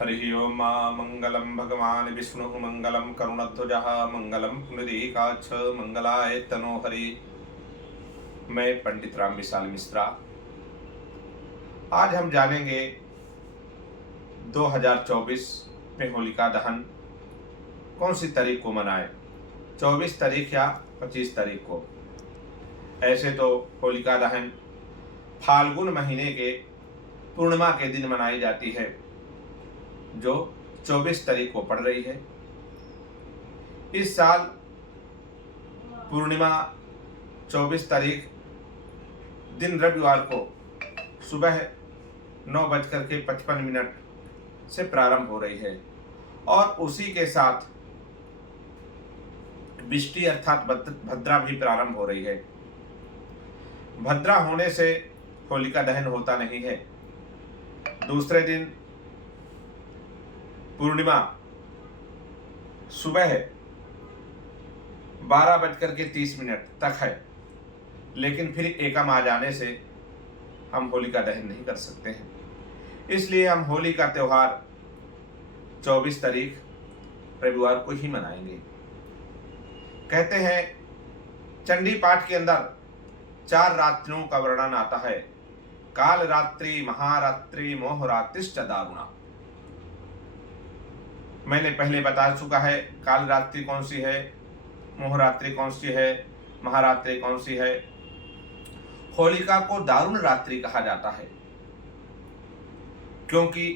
हरि ओम मंगलम भगवान विष्णु मंगलम करुणध्वजः मंगलम पुंडरीकाक्ष मंगलाय तनोहरि। मैं पंडित राम विशाल मिश्रा। आज हम जानेंगे 2024 में होलिका दहन कौन सी तारीख को मनाएं, 24 तारीख या 25 तारीख को। ऐसे तो होलिका दहन फाल्गुन महीने के पूर्णिमा के दिन मनाई जाती है, जो 24 तारीख को पड़ रही है। इस साल पूर्णिमा 24 तारीख दिन रविवार को सुबह 9:55 से प्रारंभ हो रही है और उसी के साथ बिष्टि अर्थात भद्रा भी प्रारंभ हो रही है। भद्रा होने से होलिका दहन होता नहीं है। दूसरे दिन पूर्णिमा सुबह 12:30 तक है, लेकिन फिर एकम आ जाने से हम होलिका दहन नहीं कर सकते हैं। इसलिए हम होली का त्यौहार 24 तारीख रविवार को ही मनाएंगे। कहते हैं चंडी पाठ के अंदर 4 रात्रियों का वर्णन आता है। काल रात्रि, महारात्रि, मोहरात्रिश्च दारुणा। मैंने पहले बता चुका है काल रात्रि कौन सी है, मोहरात्रि कौन सी है, महारात्रि कौन सी है। होलिका को दारुण रात्रि कहा जाता है क्योंकि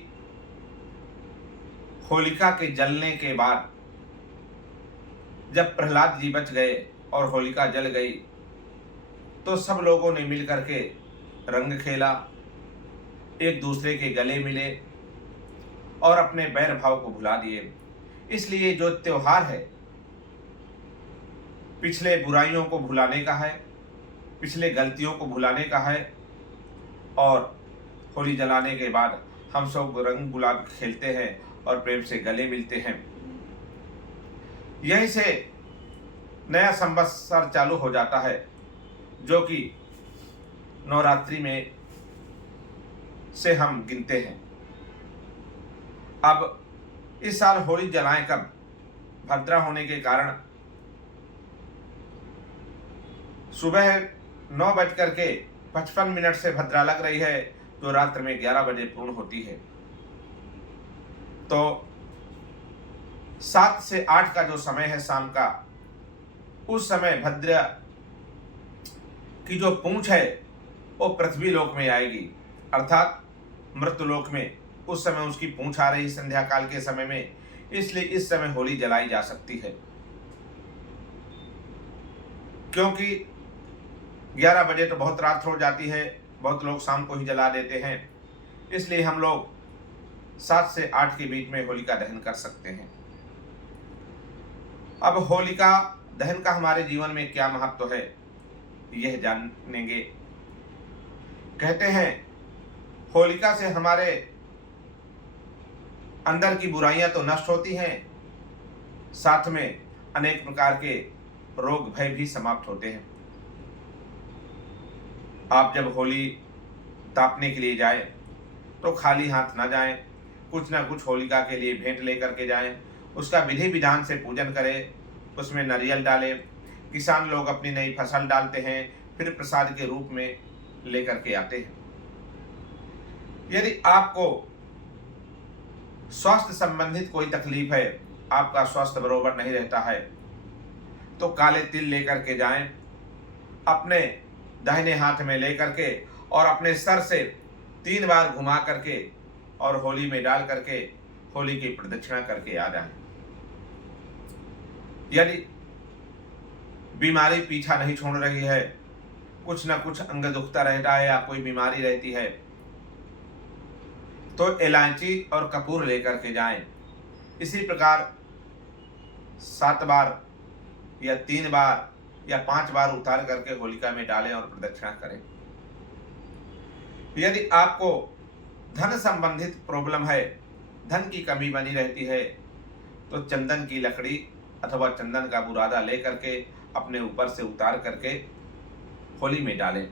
होलिका के जलने के बाद जब प्रहलाद जी बच गए और होलिका जल गई तो सब लोगों ने मिलकर के रंग खेला, एक दूसरे के गले मिले और अपने बैर भाव को भुला दिए। इसलिए जो त्योहार है पिछले बुराइयों को भुलाने का है, पिछले गलतियों को भुलाने का है और होली जलाने के बाद हम सब रंग गुलाब खेलते हैं और प्रेम से गले मिलते हैं। यहीं से नया संवत्सर चालू हो जाता है, जो कि नवरात्रि में से हम गिनते हैं। अब इस साल होली जलाएं कब? भद्रा होने के कारण सुबह 9:55 से भद्रा लग रही है, जो रात्र में 11 बजे पूर्ण होती है। तो 7 से 8 का जो समय है शाम का, उस समय भद्रा की जो पूंछ है वो पृथ्वी लोक में आएगी, अर्थात मृत्युलोक में। उस समय उसकी पूंछ आ रही संध्या काल के समय में, इसलिए इस समय होली जलाई जा सकती है। क्योंकि 11 बजे तो बहुत रात हो जाती है, बहुत लोग शाम को ही जला देते हैं। इसलिए हम लोग 7 से 8 के बीच में होलिका दहन कर सकते हैं। अब होलिका दहन का हमारे जीवन में क्या महत्व है, यह जानेंगे। कहते हैं होलिका से हमारे अंदर की बुराइयां तो नष्ट होती हैं, साथ में अनेक प्रकार के रोग भय भी समाप्त होते हैं। आप जब होली तापने के लिए जाएं तो खाली हाथ ना जाएं, कुछ ना कुछ होलिका के लिए भेंट लेकर के जाएं। उसका विधि विधान से पूजन करें, उसमें नारियल डालें। किसान लोग अपनी नई फसल डालते हैं, फिर प्रसाद के रूप में लेकर के आते हैं। यदि आपको स्वास्थ्य संबंधित कोई तकलीफ है, आपका स्वास्थ्य बरोबर नहीं रहता है, तो काले तिल लेकर के जाएं, अपने दाहिने हाथ में लेकर के और अपने सर से 3 बार घुमा करके और होली में डाल करके होली की प्रदक्षिणा करके आ जाएं। यदि बीमारी पीछा नहीं छोड़ रही है, कुछ ना कुछ अंग दुखता रहता है या कोई बीमारी रहती है, तो इलायची और कपूर लेकर के जाएं। इसी प्रकार 7 बार या 3 बार या 5 बार उतार करके होलिका में डालें और प्रदक्षिणा करें। यदि आपको धन संबंधित प्रॉब्लम है, धन की कमी बनी रहती है, तो चंदन की लकड़ी अथवा चंदन का बुरादा लेकर के अपने ऊपर से उतार करके होली में डालें।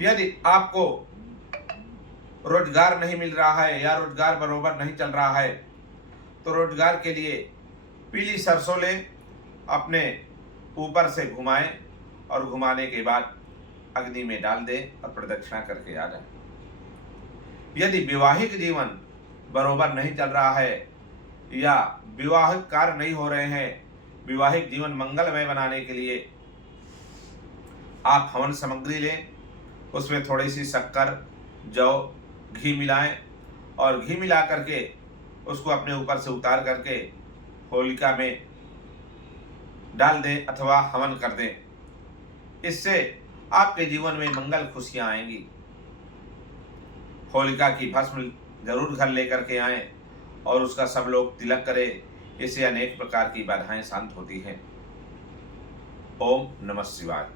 यदि आपको रोजगार नहीं मिल रहा है या रोजगार बरोबर नहीं चल रहा है, तो रोजगार के लिए पीली सरसों ले, अपने ऊपर से घुमाएं और घुमाने के बाद अग्नि में डाल दें और प्रदक्षिणा करके आ जाएं। यदि विवाहिक जीवन बरोबर नहीं चल रहा है या विवाहिक कार्य नहीं हो रहे हैं, विवाहिक जीवन मंगलमय बनाने के लिए आप हवन सामग्री लें, उसमें थोड़ी सी शक्कर, जौ, घी मिलाएं और घी मिला करके उसको अपने ऊपर से उतार करके होलिका में डाल दें अथवा हवन कर दें। इससे आपके जीवन में मंगल खुशियां आएंगी। होलिका की भस्म जरूर घर लेकर के आएं और उसका सब लोग तिलक करें। इससे अनेक प्रकार की बाधाएं शांत होती हैं। ओम नमः शिवाय।